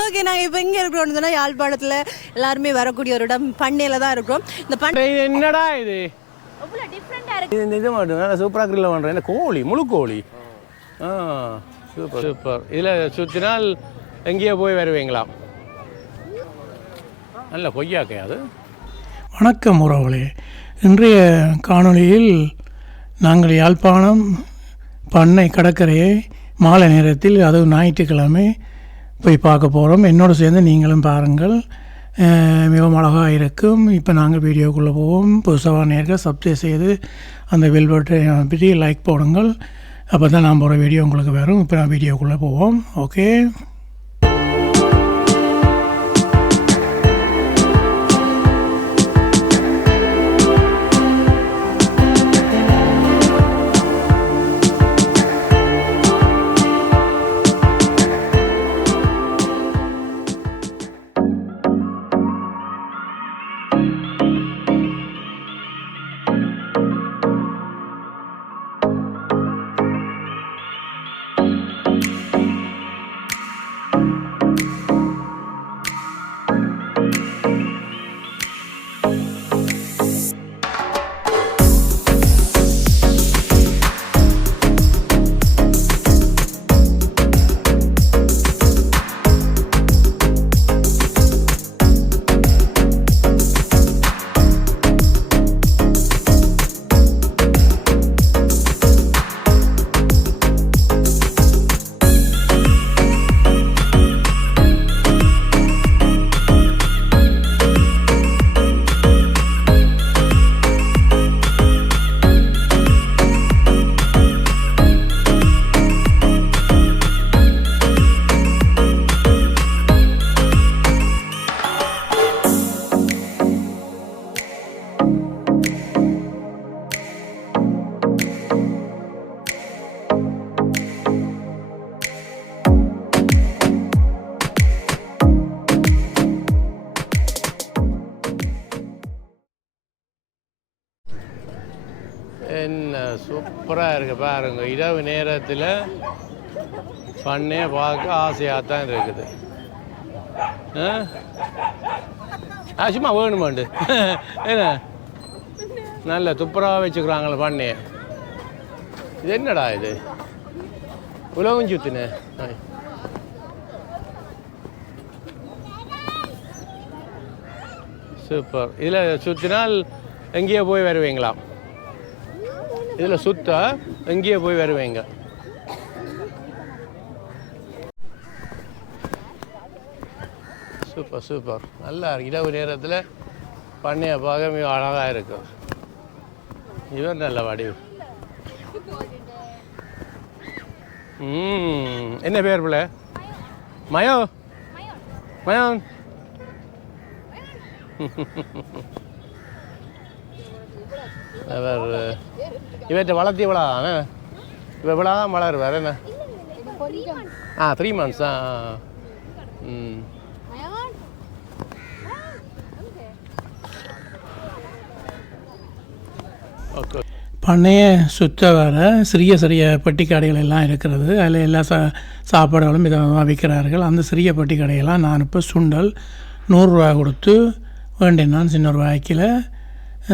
Okay, நாங்கள் இப்போ எங்கே இருக்கிறோம்னு சொன்னால் யாழ்ப்பாணத்தில் எல்லாருமே வரக்கூடிய ஒரு இடம் பண்ணையில் தான் இருக்கிறோம். இந்த பண்ணை என்னடா இது அவ்வளோ டிஃப்ரெண்ட்டாக இருக்குது. இந்த இது மட்டும் நல்லா சூப்பராக கிரில் பண்ணுறேன். என்ன கோழி, முழு கோழி. Super super. இதில் சுற்றினால் எங்கேயோ போய் வருவீங்களா? நல்ல கொய்யாக்கே அது. வணக்கம் உறவுகளே. இன்றைய காணொளியில் நாங்கள் யாழ்ப்பாணம் பண்ணை கடற்கரையை மாலை நேரத்தில், அதுவும் ஞாயிற்றுக்கிழமை போய் பார்க்க போகிறோம். என்னோடு சேர்ந்து நீங்களும் பாருங்கள், மிகவும் அழகாக இருக்கும். இப்போ நாங்கள் வீடியோக்குள்ளே போவோம். புதுசாக நேர்கள் சப்ஸ்கிரைப் செய்து அந்த பெல் பட்டனை பற்றி லைக் போடுங்கள். அப்போ தான் நான் போகிற வீடியோ உங்களுக்கு வரும். இப்போ நான் வீடியோக்குள்ளே போவோம். ஓகே. என்ன சூப்பராக இருக்குது பாருங்க. இரவு நேரத்தில் பண்ணையை பார்க்க ஆசையாக தான் இருக்குது. சும்மா வேணுமாண்டு என்ன நல்ல துப்புராக வச்சுக்கிறாங்களே பண்ணையை. இது என்னடா இது உலகம் சுத்தின சூப்பர். இதில் சுற்றினால் எங்கேயோ போய் வருவீங்களா? இதில் சுத்த எங்கேயோ போய் வருவீங்க. Super super. நல்லா இருக்கு. இரவு நேரத்தில் பண்ணையை பார்க்க மிக அழகாக இருக்கும். இவன் நல்ல வடிவு. என்ன பேர் பிள்ளை? மயோ மயோன். அவர் இவற்றை வளர்த்தி இவ்வளோ தானே? இப்போ இவ்வளோ தான் வளருவார் என்ன? 3 months தான். ஓகே. பண்ணையை சுற்ற வர சிறிய சிறிய பெட்டி கடைகள் எல்லாம் இருக்கிறது. அதில் எல்லா சாப்பாடுகளும் விதமாக விற்கிறார்கள். அந்த சிறிய பெட்டி கடையெல்லாம் நான் இப்போ சுண்டல் 100 ரூபா கொடுத்து வேண்டினான். சின்ன ரூபாய்க்கில்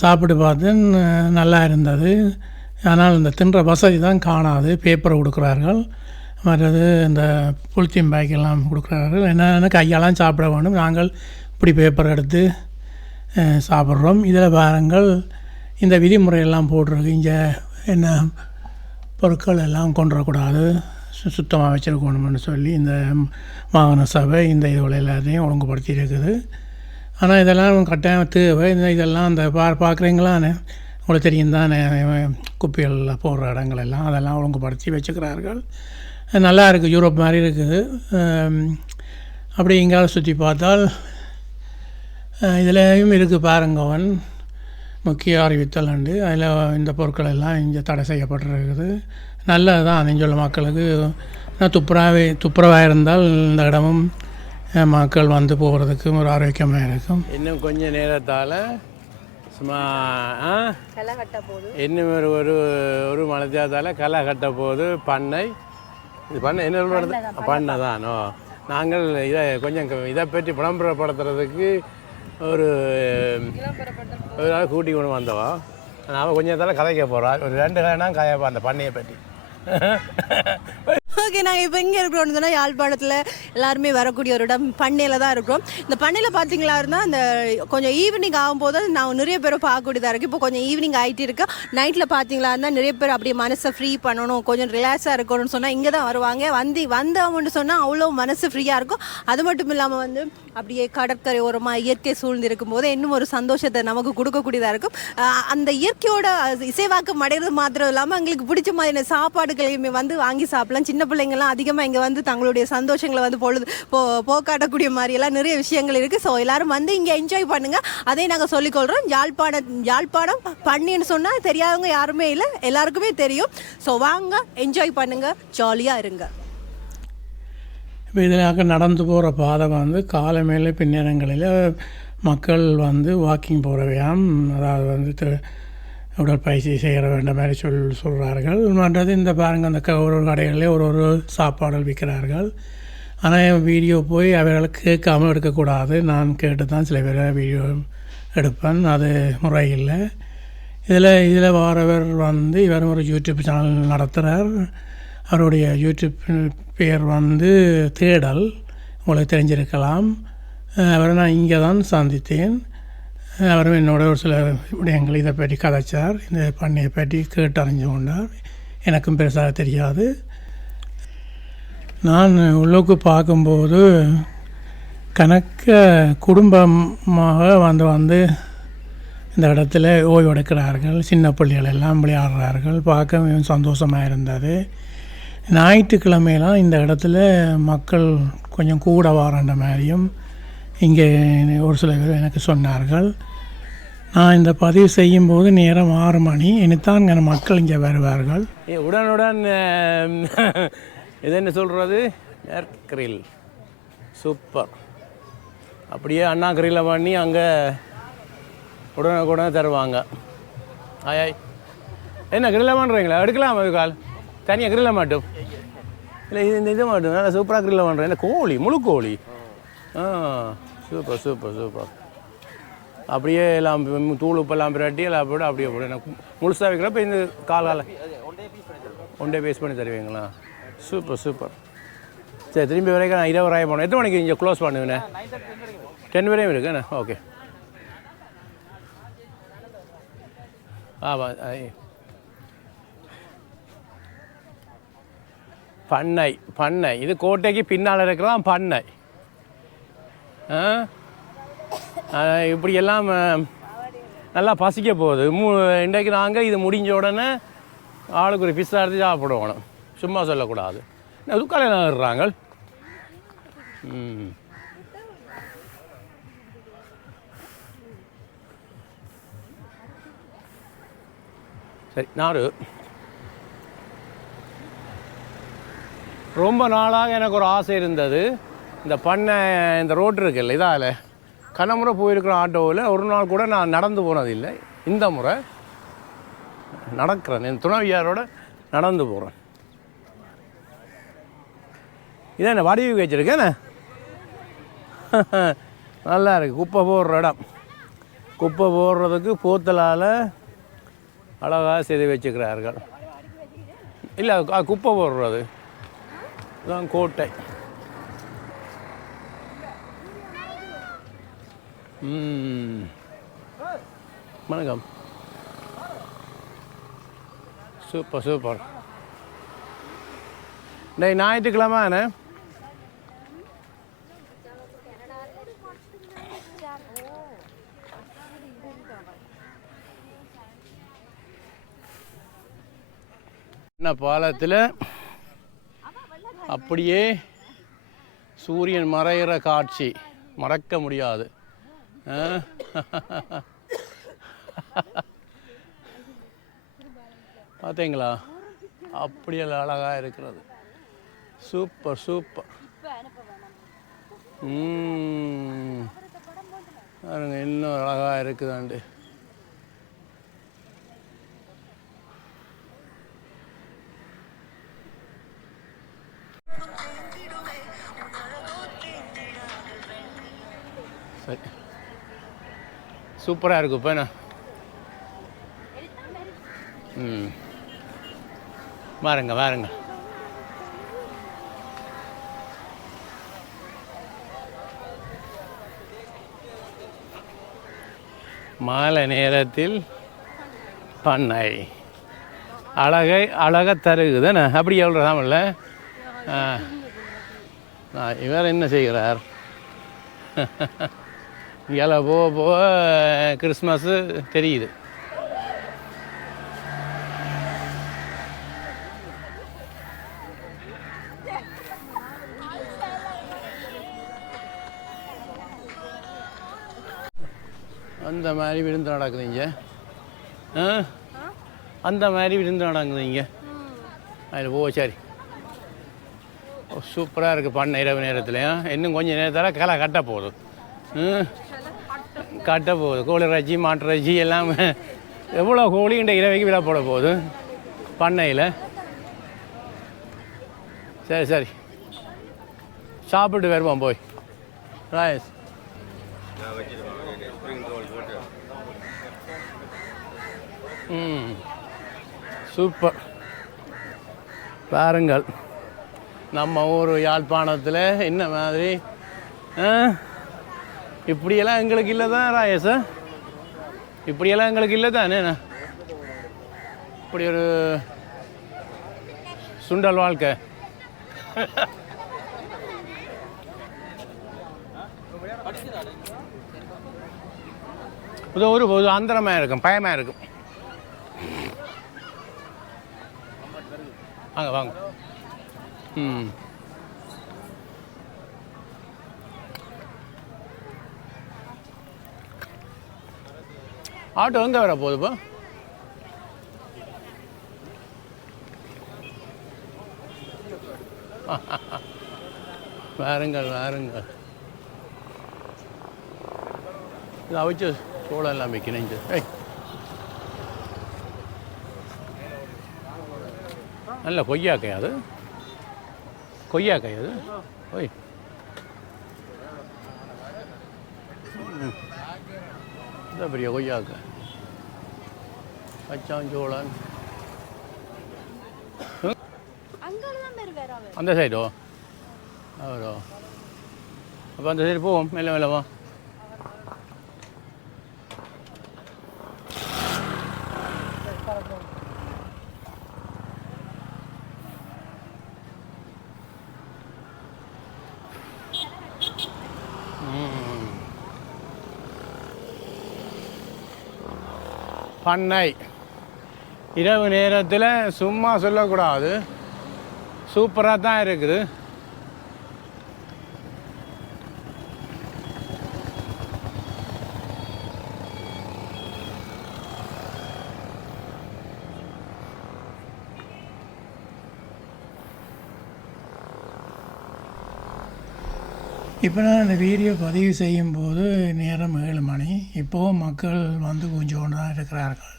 சாப்பிட்டு பார்த்தேன், நல்லா இருந்தது. ஆனால் இந்த தின்ற வசதி தான் காணாது. பேப்பரை கொடுக்குறார்கள், மற்றது இந்த புளித்தீன் பேக்கெல்லாம் கொடுக்குறார்கள். என்னென்ன கையெல்லாம் சாப்பிட வேண்டும். நாங்கள் இப்படி பேப்பர் எடுத்து சாப்பிட்றோம். இதில் பாருங்கள், இந்த விதிமுறையெல்லாம் போட்டிருக்கு. இங்கே என்ன பொருட்கள் எல்லாம் கொண்டு வரக்கூடாது, சுத்தமாக வச்சுருக்கணும்னு சொல்லி இந்த வாகன சபை இந்த இதுகளை எல்லாத்தையும் ஒழுங்குபடுத்தி இருக்குது. ஆனால் இதெல்லாம் கட்டாயம் தேவை. இதெல்லாம் அந்த பார்க்குறீங்களான்னு உங்களுக்கு தெரியும் தானே, குப்பைகளில் போடுற இடங்கள் எல்லாம் அதெல்லாம் ஒழுங்குபடுத்தி வச்சுக்கிறார்கள். நல்லா இருக்குது, யூரோப் மாதிரி இருக்குது. அப்படி எங்கேயாவது சுற்றி பார்த்தால் இதுலேயும் இருக்குது பாருங்கவன் முக்கிய அறிவித்தல் உண்டு. அதில் இந்த பொருட்கள் எல்லாம் இங்கே தடை செய்யப்பட்டிருக்குது. நல்லது தான் நெஞ்சுள்ள மக்களுக்கு. துப்புரவாக இருந்தால் இந்த இடமும் மக்கள் வந்து போகிறதுக்கு ஒரு ஆரோக்கியமாக இருக்கும். இன்னும் கொஞ்சம் நேரத்தால் சும்மா இன்னும் ஒரு ஒரு மனதால் களை கட்ட போகுது பண்ணை. இது பண்ணை என்ன சொல்கிறது? பண்ணை தானோ. நாங்கள் இதை கொஞ்சம் இதை பற்றி விளம்பரப்படுத்துறதுக்கு ஒரு நாள் கூட்டி கொண்டு வந்தவா. நான் கொஞ்சம் தலை கதைக்க போகிறோம். ஒரு 2 கதைனா கதைப்பா அந்த பண்ணையை பற்றி. ஓகே, நாங்கள் இப்போ எங்கே இருக்கிறோம்னு சொன்னால் யாழ்ப்பாணத்தில் எல்லாருமே வரக்கூடிய ஒரு இடம் பண்ணையில் தான் இருக்கிறோம். இந்த பண்ணையில் பார்த்தீங்களா இருந்தால் அந்த கொஞ்சம் ஈவினிங் ஆகும்போது நான் நிறைய பேரை பார்க்கக்கூடியதாக இருக்குது. இப்போ கொஞ்சம் ஈவினிங் ஆகிட்டு இருக்கு. நைட்டில் பார்த்தீங்களா இருந்தால் நிறைய பேர் அப்படியே மனசை ஃப்ரீ பண்ணணும், கொஞ்சம் ரிலாக்ஸாக இருக்கணும்னு சொன்னால் இங்கே தான் வருவாங்க. வந்தவங்கன்னு சொன்னால் அவ்வளோ மனசு ஃப்ரீயாக இருக்கும். அது மட்டும் இல்லாமல் வந்து அப்படியே கடற்கரை ஓரமாக இயற்கை சூழ்ந்து இருக்கும்போது இன்னும் ஒரு சந்தோஷத்தை நமக்கு கொடுக்கக்கூடியதாக இருக்கும். அந்த இயற்கையோட இசைவாக்கம் அடைகிறது மாத்திரம் இல்லாமல் எங்களுக்கு பிடிச்ச மாதிரியான சாப்பாடுகளையுமே வந்து வாங்கி சாப்பிடலாம். சின்ன பிள்ளைங்கள்லாம் அதிகமாக இங்கே வந்து தங்களுடைய சந்தோஷங்களை வந்து போக்காட்டக்கூடிய மாதிரியெல்லாம் நிறைய விஷயங்கள் இருக்குது. ஸோ எல்லோரும் வந்து இங்கே என்ஜாய் பண்ணுங்கள். அதே நாங்கள் சொல்லிக்கொள்கிறோம். யாழ்ப்பாணம் பண்ணின்னு சொன்னால் தெரியாதவங்க யாருமே இல்லை, எல்லாருக்குமே தெரியும். ஸோ வாங்க, என்ஜாய் பண்ணுங்கள், ஜாலியாக இருங்க. இப்போ இதில் நடந்து போகிற பாதை வந்து காலை மேலே பின்னேரங்களில் மக்கள் வந்து வாக்கிங் போகிறவையாம், அதாவது வந்து உடற்பயிற்சி செய்கிற வேண்ட மாதிரி சொல்கிறார்கள். மற்றது இந்த பாருங்கள், அந்த ஒரு கடைகளிலே ஒரு சாப்பாடுகள் விற்கிறார்கள். ஆனால் வீடியோ போய் அவர்களுக்கு கேட்காமல் எடுக்கக்கூடாது. நான் கேட்டு தான் சில பேரை வீடியோ எடுப்பேன், அது முறை இல்லை. இதில் வாரவர் வந்து இவர் ஒரு யூடியூப் சேனல் நடத்துகிறார். அவருடைய யூடியூப் பேர் வந்து தேடல், உங்களுக்கு தெரிஞ்சிருக்கலாம். அவரை நான் இங்கே தான் சந்தித்தேன். அவரும் என்னோட ஒரு சில விடயங்கள் இதை பற்றி கதைச்சார். இந்த பண்ணையை பற்றி கேட்டு அறிஞ்சு கொண்டார். எனக்கும் பெருசாக தெரியாது. நான் உள்ளுக்கு பார்க்கும்போது கணக்க குடும்பமாக வந்து இந்த இடத்துல ஓய்வு எடுக்கிறார்கள். சின்ன பிள்ளைகள் எல்லாம் விளையாடுறார்கள். பார்க்க மிகவும் சந்தோஷமாக இருந்தது. ஞாயிற்றுக்கிழமையெல்லாம் இந்த இடத்துல மக்கள் கொஞ்சம் கூட வாரண்ட மாதிரியும் இங்கே ஒரு சில பேர் எனக்கு சொன்னார்கள். நான் இந்த பதிவு செய்யும்போது நேரம் 6 மணி. இனித்தான் இங்கே மக்கள் இங்கே வருவார்கள். உடனுடன் இது என்ன சொல்கிறது, கிரில் சூப்பர். அப்படியே அண்ணா கிரில்லை பண்ணி அங்கே உடனே தருவாங்க. ஆய் என்ன கிரில்ல பண்ணுறீங்களா? எடுக்கலாம் அது கால் தனியாக கிரில்ல மாட்டோம் இல்லை, இது மாட்டோம். நல்லா சூப்பராக கிரில்ல பண்ணுறேன். என்ன கோழி, முழு கோழி. Super super super. அப்படியே எல்லாம் தூள் உப்பெல்லாம் பிரட்டி எல்லாம் போட்டு அப்படியே போடு. எனக்கு முழுசாக வைக்கிறப்ப இந்த காலால் ஒன் டே பேஸ் பண்ணி தருவீங்களா? Super super. சரி, திரும்பி வரைக்கும் நான் 20 போனேன். எத்தனை மணிக்கு இங்கே க்ளோஸ் பண்ணுவேண்ணே? 10 வரையும் இருக்குண்ணே. ஓகே. பண்ணை இது கோட்டைக்கு பின்னால் இருக்கிறதான் பண்ணை. இப்படியெல்லாம் நல்லா பசிக்க போகுது. இன்றைக்கு நாங்கள் இது முடிஞ்ச உடனே ஆளுக்கு ஒரு பிஸ்ஸா எடுத்து சாப்பிடுவோம். சும்மா சொல்லக்கூடாது. துக்காலையில் ஏறுறாங்க. சரி, நான் ரொம்ப நாளாக எனக்கு ஒரு ஆசை இருந்தது. இந்த பண்ணை இந்த ரோடு இருக்குல்ல, இதால் கனமுறை போயிருக்கிற ஆட்டோவில் ஒரு நாள் கூட நான் நடந்து போனதில்லை. இந்த முறை நடக்கிறேன், என் துணைவியாரோட நடந்து போகிறேன். இதான் என்ன வடிவு வச்சுருக்கேண்ணே. நல்லா இருக்குது. குப்பை போடுற இடம். குப்பை போடுறதுக்கு போத்தலால் அழகாக செய்து வச்சுக்கிறார்கள். இல்லை, குப்பை போடுறது இதுதான் கோட்டை. வணக்கம். Super super. ஞாயிற்றுக்கிழமை பாலத்தில் அப்படியே சூரியன் மறைகிற காட்சி மறக்க முடியாது. பார்த்தீங்களா? அப்படியெல்லாம் அழகாக இருக்கிறது. Super super. பாருங்க, இன்னும் அழகாக இருக்குதாண்டு. சரி சூப்பராக இருக்கும் இப்போ என்ன வாருங்க வாருங்க. மாலை நேரத்தில் பண்ணை அழகாக தருகுதுண்ணே அப்படி எவ்வளோ தமிழ்ல. இவர் என்ன செய்கிறார்? இங்கே போக போக கிறிஸ்மஸ்ஸு தெரியுது. அந்த மாதிரி விருந்து நடக்குது இங்கே. அந்த மாதிரி விருந்து நடக்குது இங்கே. அதில் சரி சூப்பராக இருக்குது பண்ண இரவு நேரத்துலையும். இன்னும் கொஞ்சம் நேரத்தில் களை கட்ட போகுது. கட்ட போகுது கோழி இறைச்சி மாட்டு இறைச்சி எல்லாம். எவ்வளோ கோழி இந்த இரவைக்கு விலை போட போகுது பண்ணையில். சரி சரி சாப்பிட்டு வருவோம் போய். Royce super. பாருங்கள் நம்ம ஊர் யாழ்ப்பாணத்தில் என்ன மாதிரி இப்படியெல்லாம் எங்களுக்கு இல்லை தான் ராயசா. இப்படியெல்லாம் எங்களுக்கு இல்லை தானே. இப்படி ஒரு சுண்டல் வாழ்க்கை. ஒரு அந்தரமாக இருக்கும், பயமாக இருக்கும். வாங்க வாங்க. ஆட்டோ எங்கே வர போகுது இப்போ? வாருங்கள் வாருங்கள். இது அவிச்சு சோளம் எல்லாம் வைக்கணும். ஏய் நல்ல கொய்யாக்காய் அது. கொய்யாக்காய் அது. ஓய் இந்த பெரிய கொய்யாக்காய். பச்சாஞ்சோளம் அந்த சைடோ அவரோ. அப்போ அந்த சைடு போவோம். மெல்ல மெல்லவா. பண்ணை இரவு நேரத்தில் சும்மா சொல்லக்கூடாது, சூப்பராக தான் இருக்குது. இப்போ நான் இந்த வீடியோ பதிவு செய்யும்போது நேரம் 7 மணி. இப்போது மக்கள் வந்து கொஞ்சோண்டு தான் இருக்கிறார்கள்.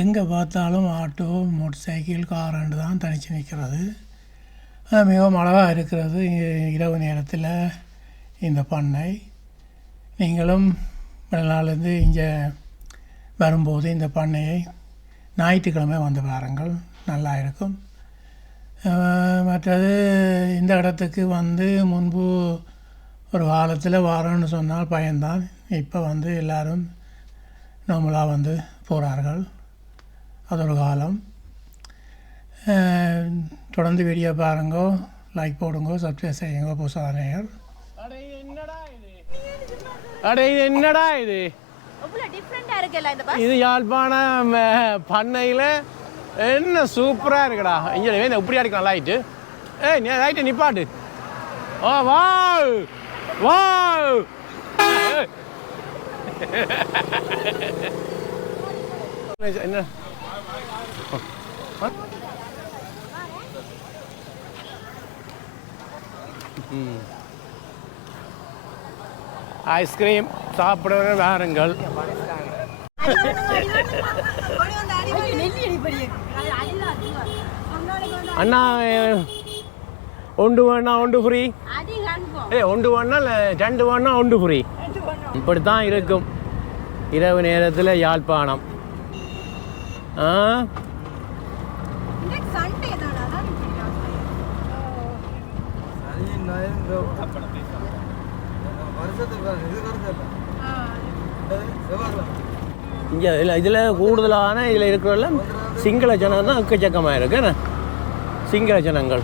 எங்கே பார்த்தாலும் ஆட்டோ, மோட்டர் சைக்கிள், கார் தான் தனித்து நிற்கிறது. மிகவும் அழகாக இருக்கிறது இரவு நேரத்தில் இந்த பண்ணை. நீங்களும் வெளிநாள்லேருந்து இங்கே வரும்போது இந்த பண்ணையை ஞாயிற்றுக்கிழமை வந்து பாருங்கள், நல்லா இருக்கும். மற்றது இந்த இடத்துக்கு வந்து முன்பு ஒரு காலத்தில் வாரம்னு சொன்னால் பயன்தான். இப்போ வந்து எல்லோரும் நார்மலாக வந்து போகிறார்கள். அது ஒரு காலம். தொடர்ந்து வீடியோ பாருங்கோ, லைக் போடுங்கோ, சப்ஸ்கிரைப் செய்யுங்க. புதுசாக என்னடா இது இது யாழ்ப்பாணம் பண்ணையில் என்ன சூப்பராக இருக்குடா. இங்கே வேணும் இப்படி அடிக்கலாம் லைட்டு. நீ லைட்டை நிப்பாட்டு. ஓ வா வா. என்ன ஐஸ்கிரீம் சாப்பிட வாருங்கள். அண்ணா ஒன்று வேணா ஒன்று ஃப்ரீ. ஒன்று வேணா இல்லை 2 வேணா 1 ஃப்ரீ. இப்படித்தான் இருக்கும் இரவு நேரத்தில் யாழ்ப்பாணம். இங்கே இதில் கூடுதலான இதில் இருக்கிறதெல்லாம் சிங்கள ஜனம் தான் எக்கச்சக்கமாக இருக்கு. சிங்கள ஜனங்கள்